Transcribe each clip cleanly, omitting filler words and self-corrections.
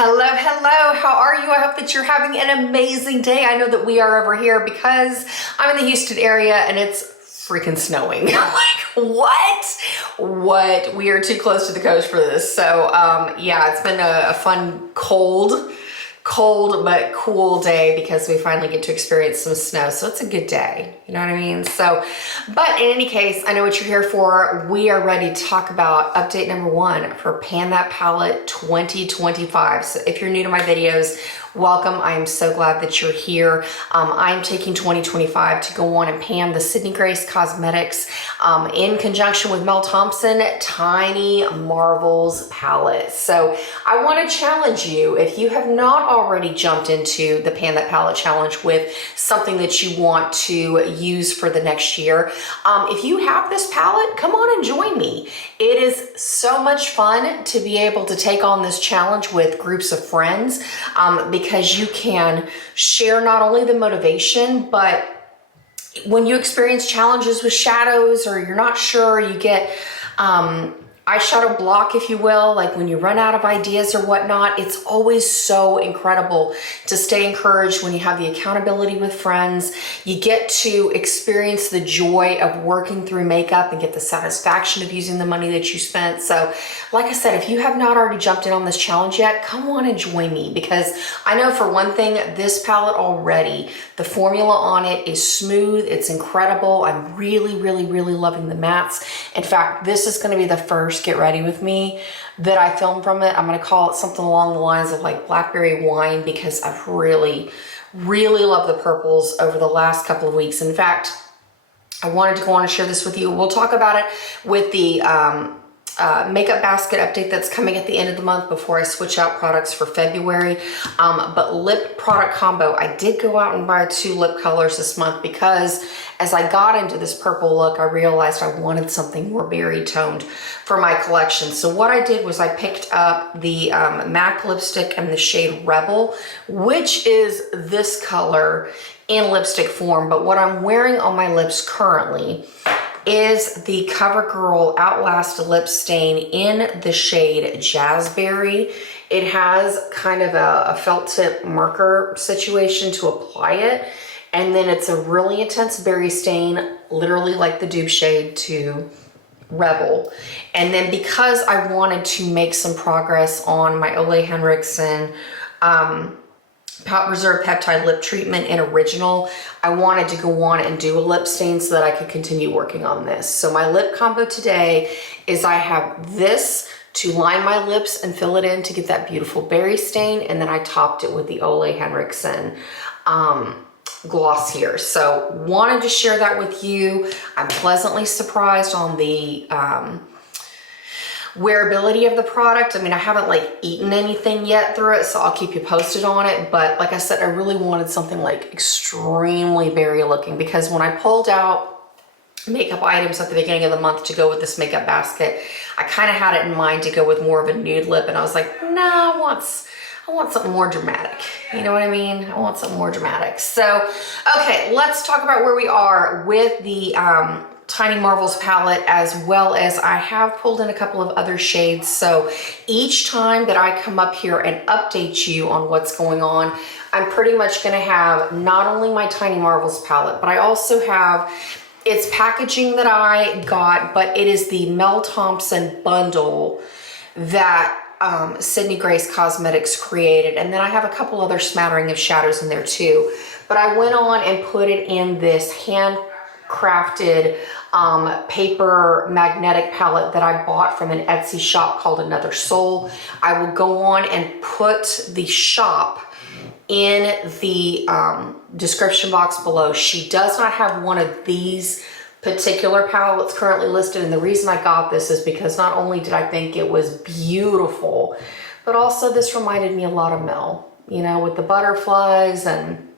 Hello, hello. How are you? I hope that you're having an amazing day. I know that we are over here because I'm in the Houston area and it's freaking snowing. Like, what? We are too close to the coast for this. So, yeah, it's been a fun, cold but cool day because we finally get to experience some snow. So it's a good day. You know what I mean? So, but in any case, I know what you're here for. We are ready to talk about update number 1 for Pan That Palette 2025. So if you're new to my videos, welcome. I am so glad that you're here. I'm taking 2025 to go on and pan the Sydney Grace Cosmetics in conjunction with Mel Thompson Tiny Marvels palette. So I want to challenge you, if you have not already jumped into the Pan That Palette challenge with something that you want to use for the next year, if you have this palette, come on and join me. It is so much fun to be able to take on this challenge with groups of friends because you can share not only the motivation, but when you experience challenges with shadows or you're not sure, you get eyeshadow block, if you will, like when you run out of ideas or whatnot. It's always so incredible to stay encouraged when you have the accountability with friends. You get to experience the joy of working through makeup and get the satisfaction of using the money that you spent. So like I said, if you have not already jumped in on this challenge yet, come on and join me, because I know for one thing, this palette already, the formula on it is smooth. It's incredible. I'm really loving the mattes. In fact, this is going to be the first Get Ready With Me that I film from it. I'm going to call it something along the lines of like blackberry wine, because I've really loved the purples over the last couple of weeks. In fact, I wanted to go on and share this with you. We'll talk about it with the makeup basket update that's coming at the end of the month before I switch out products for February. But lip product combo, I did go out and buy 2 lip colors this month because as I got into this purple look, I realized I wanted something more berry toned for my collection. So what I did was I picked up the MAC lipstick in the shade Rebel, which is this color in lipstick form. But what I'm wearing on my lips currently is the CoverGirl Outlast lip stain in the shade Jazzberry. It has kind of a felt tip marker situation to apply it. And then it's a really intense berry stain, literally like the dupe shade to Rebel. And then because I wanted to make some progress on my Ole Henriksen Pout Reserve Peptide Lip Treatment in Original, I wanted to go on and do a lip stain so that I could continue working on this. So my lip combo today is I have this to line my lips and fill it in to get that beautiful berry stain, and then I topped it with the Ole Henriksen gloss here. So wanted to share that with you. I'm pleasantly surprised on the wearability of the product. I mean, I haven't like eaten anything yet through it, so I'll keep you posted on it. But like I said, I really wanted something like extremely berry looking, because when I pulled out makeup items at the beginning of the month to go with this makeup basket, I kind of had it in mind to go with more of a nude lip, and I was like, nah, I want something more dramatic. You know what I mean? I want something more dramatic. So, okay, let's talk about where we are with the Tiny Marvels palette, as well as I have pulled in a couple of other shades. So each time that I come up here and update you on what's going on, I'm pretty much gonna have not only my Tiny Marvels palette, but I also have its packaging that I got, but it is the Mel Thompson bundle that Sydney Grace Cosmetics created. And then I have a couple other smattering of shadows in there too. But I went on and put it in this handcrafted paper magnetic palette that I bought from an Etsy shop called Another Soul. I will go on and put the shop in the description box below. She does not have one of these particular palettes currently listed, and the reason I got this is because not only did I think it was beautiful, but also this reminded me a lot of Mel, you know, with the butterflies and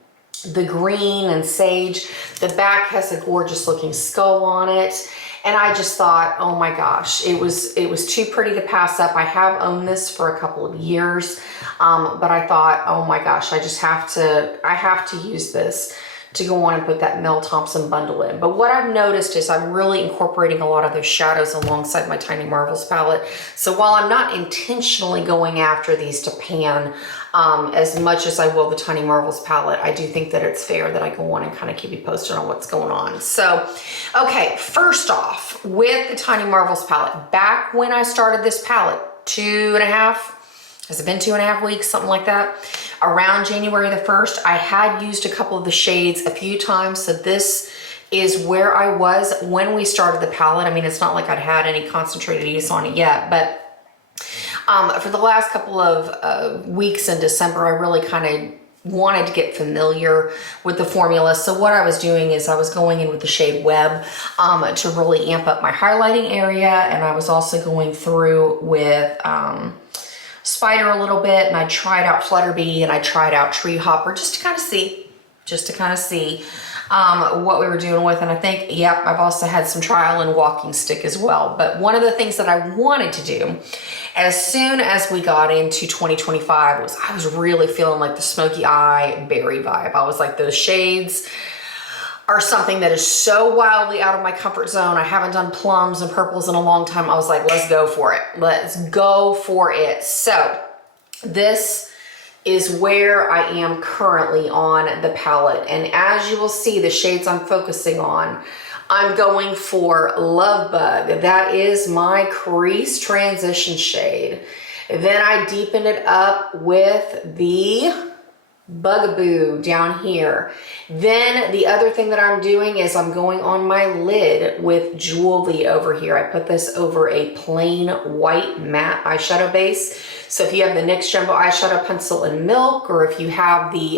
the green and sage. The back has a gorgeous looking skull on it, and I just thought, oh my gosh, it was too pretty to pass up. I have owned this for a couple of years, but I thought, oh my gosh, I have to use this to go on and put that Mel Thompson bundle in. But what I've noticed is I'm really incorporating a lot of those shadows alongside my Tiny Marvels palette. So while I'm not intentionally going after these to pan as much as I will the Tiny Marvels palette, I do think that it's fair that I go on and kind of keep you posted on what's going on. So, okay, first off, with the Tiny Marvels palette, back when I started this palette, has it been 2.5 weeks, something like that? Around January the 1st, I had used a couple of the shades a few times. So this is where I was when we started the palette. I mean, it's not like I'd had any concentrated use on it yet, but for the last couple of weeks in December, I really kind of wanted to get familiar with the formula. So what I was doing is I was going in with the shade Web to really amp up my highlighting area. And I was also going through with Spider a little bit, and I tried out Flutterbee and I tried out Tree Hopper just to kind of see what we were doing with. And I think, yep, I've also had some trial in Walking Stick as well. But one of the things that I wanted to do as soon as we got into 2025 was I was really feeling like the smoky eye berry vibe. I was like, those shades are something that is so wildly out of my comfort zone. I haven't done plums and purples in a long time. I was like, let's go for it. Let's go for it. So this is where I am currently on the palette. And as you will see, the shades I'm focusing on, I'm going for Love Bug. That is my crease transition shade. Then I deepened it up with the Bugaboo down here. Then the other thing that I'm doing is I'm going on my lid with Jewelry over here. I put this over a plain white matte eyeshadow base. So if you have the NYX Jumbo Eyeshadow Pencil in Milk, or if you have the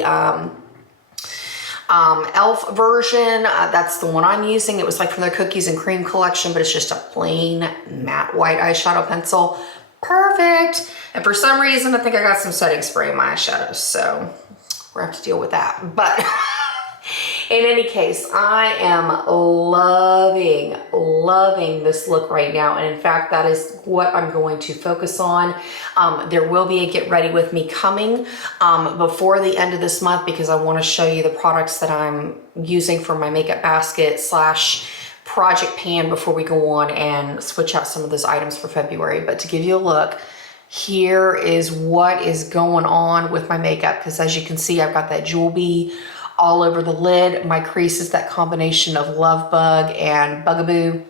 e.l.f. version, that's the one I'm using. It was like from their Cookies and Cream collection, but it's just a plain matte white eyeshadow pencil. Perfect. And for some reason, I think I got some setting spray in my eyeshadows, so we're gonna have to deal with that. But in any case, I am loving this look right now. And in fact, that is what I'm going to focus on. There will be a get ready with me coming before the end of this month, because I want to show you the products that I'm using for my makeup basket / project pan before we go on and switch out some of those items for February. But to give you a look, here is what is going on with my makeup, because as you can see, I've got that Jewel Bee all over the lid. My crease is that combination of Love Bug and Bugaboo.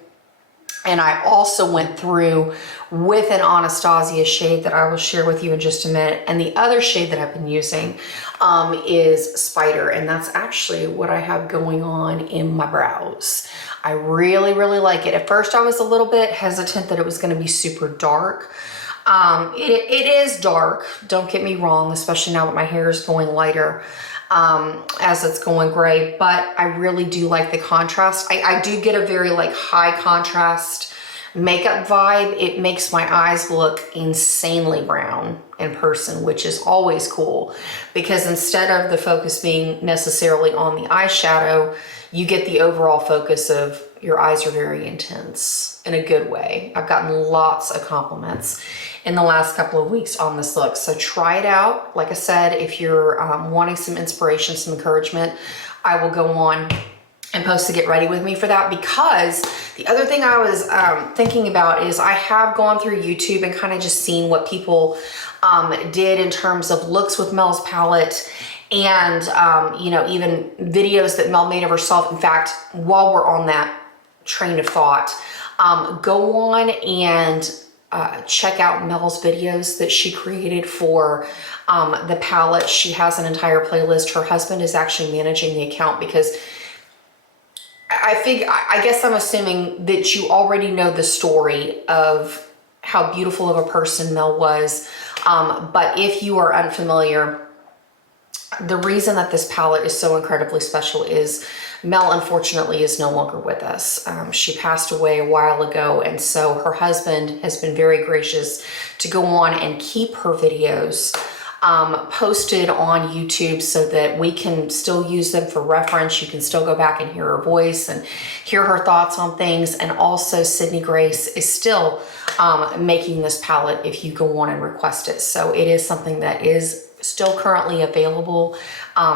And I also went through with an Anastasia shade that I will share with you in just a minute. And the other shade that I've been using is Spider. And that's actually what I have going on in my brows. I really like it. At first I was a little bit hesitant that it was going to be super dark. It is dark, don't get me wrong, especially now that my hair is going lighter as it's going gray, but I really do like the contrast. I do get a very like high contrast makeup vibe. It makes my eyes look insanely brown in person, which is always cool, because instead of the focus being necessarily on the eyeshadow, you get the overall focus of your eyes are very intense in a good way. I've gotten lots of compliments in the last couple of weeks on this look. So try it out. Like I said, if you're wanting some inspiration, some encouragement, I will go on and post to get ready with me for that. Because the other thing I was thinking about is I have gone through YouTube and kind of just seen what people did in terms of looks with Mel's palette, and you know, even videos that Mel made of herself. In fact, while we're on that train of thought, go on and check out Mel's videos that she created for the palette. She has an entire playlist. Her husband is actually managing the account, because I guess I'm assuming that you already know the story of how beautiful of a person Mel was. But if you are unfamiliar, the reason that this palette is so incredibly special is Mel, unfortunately, is no longer with us. She passed away a while ago, and so her husband has been very gracious to go on and keep her videos posted on YouTube so that we can still use them for reference. You can still go back and hear her voice and hear her thoughts on things. And also Sydney Grace is still making this palette if you go on and request it. So it is something that is still currently available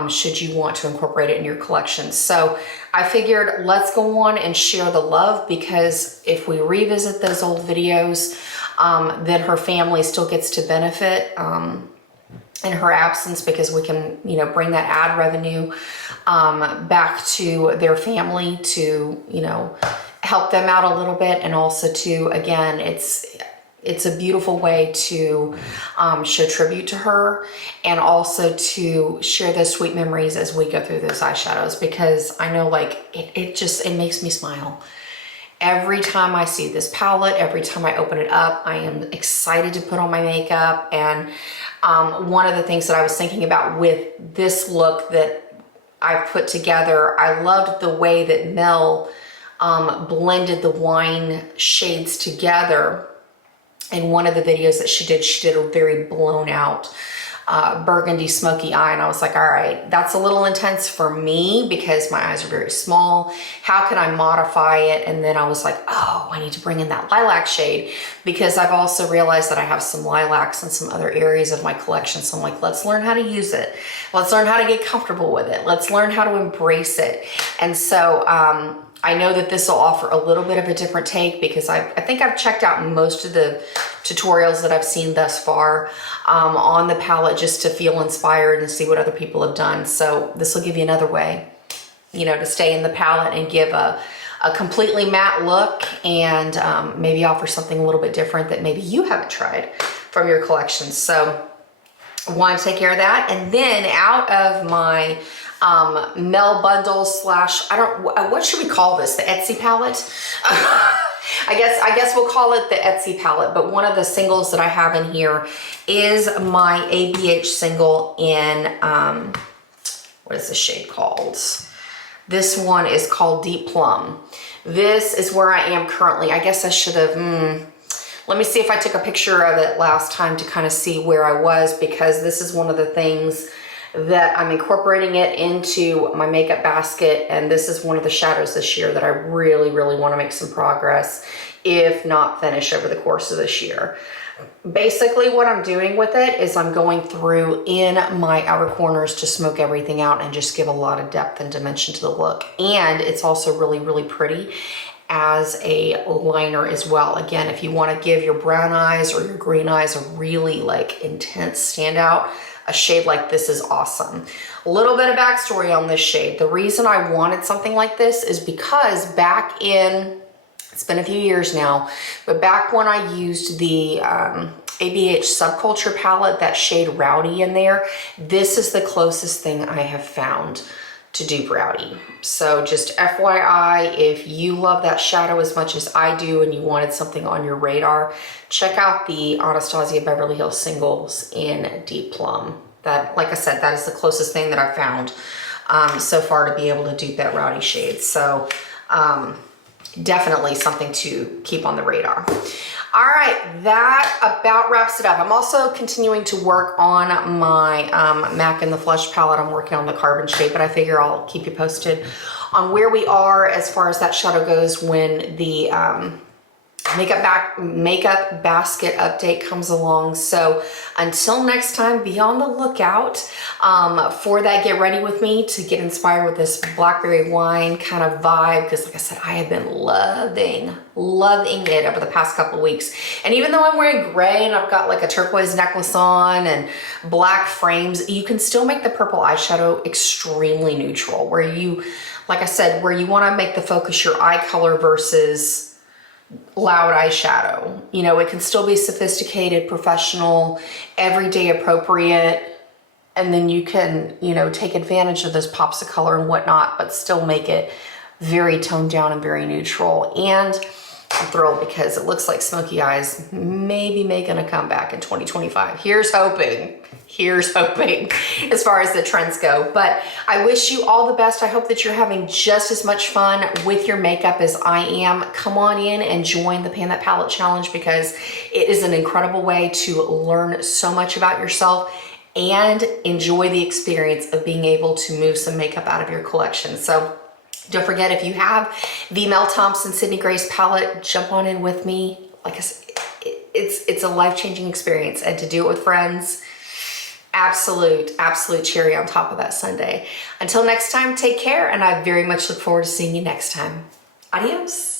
should you want to incorporate it in your collection. So I figured let's go on and share the love, because if we revisit those old videos, then her family still gets to benefit in her absence, because we can, you know, bring that ad revenue back to their family to, you know, help them out a little bit. And also to, again, it's a beautiful way to show tribute to her, and also to share those sweet memories as we go through those eyeshadows, because I know, like, it makes me smile. Every time I see this palette, every time I open it up, I am excited to put on my makeup. And one of the things that I was thinking about with this look that I put together, I loved the way that Mel blended the wine shades together. In one of the videos that she did a very blown out burgundy smoky eye, and I was like, all right, that's a little intense for me because my eyes are very small. How can I modify it? And then I was like, oh, I need to bring in that lilac shade, because I've also realized that I have some lilacs in some other areas of my collection. So I'm like, let's learn how to use it. Let's learn how to get comfortable with it. Let's learn how to embrace it. And so I know that this will offer a little bit of a different take, because I think I've checked out most of the tutorials that I've seen thus far on the palette, just to feel inspired and see what other people have done. So this will give you another way, you know, to stay in the palette and give a completely matte look, and maybe offer something a little bit different that maybe you haven't tried from your collection. So I want to take care of that. And then out of my Mel bundle slash, what should we call this? The Etsy palette? I guess we'll call it the Etsy palette. But one of the singles that I have in here is my ABH single in, what is this shade called? This one is called Deep Plum. This is where I am currently. I guess I should have, let me see if I took a picture of it last time to kind of see where I was, because this is one of the things that I'm incorporating it into my makeup basket. And this is one of the shadows this year that I really, really want to make some progress, if not finish over the course of this year. Basically what I'm doing with it is I'm going through in my outer corners to smoke everything out and just give a lot of depth and dimension to the look. And it's also really, really pretty as a liner as well. Again, if you want to give your brown eyes or your green eyes a really like intense standout, a shade like this is awesome. A little bit of backstory on this shade. The reason I wanted something like this is because back in, it's been a few years now, but back when I used the ABH Subculture palette, that shade Rowdy in there, this is the closest thing I have found to dupe Rowdy. So just FYI, if you love that shadow as much as I do and you wanted something on your radar, check out the Anastasia Beverly Hills singles in Deep Plum. That, like I said, that is the closest thing that I've found so far to be able to dupe that Rowdy shade. So definitely something to keep on the radar. All right, that about wraps it up. I'm also continuing to work on my MAC in the Flesh palette. I'm working on the Carbon shade, but I figure I'll keep you posted on where we are as far as that shadow goes when the makeup basket update comes along. So until next time, be on the lookout for that. Get ready with me to get inspired with this blackberry wine kind of vibe, because like I said, I have been loving it over the past couple of weeks. And even though I'm wearing gray and I've got like a turquoise necklace on and black frames, you can still make the purple eyeshadow extremely neutral, where you, like I said, where you want to make the focus your eye color versus loud eyeshadow. You know, it can still be sophisticated, professional, everyday appropriate, and then you can, you know, take advantage of those pops of color and whatnot, but still make it very toned down and very neutral. And I'm thrilled because it looks like smoky eyes maybe making a comeback in 2025. Here's hoping as far as the trends go. But I wish you all the best. I hope that you're having just as much fun with your makeup as I am. Come on in and join the Pan That Palette Challenge, because it is an incredible way to learn so much about yourself and enjoy the experience of being able to move some makeup out of your collection. So don't forget, if you have the Mel Thompson Sydney Grace palette, jump on in with me. Like I said, it's a life-changing experience, and to do it with friends, absolute cherry on top of that sundae. Until next time, take care, and I very much look forward to seeing you next time. Adios.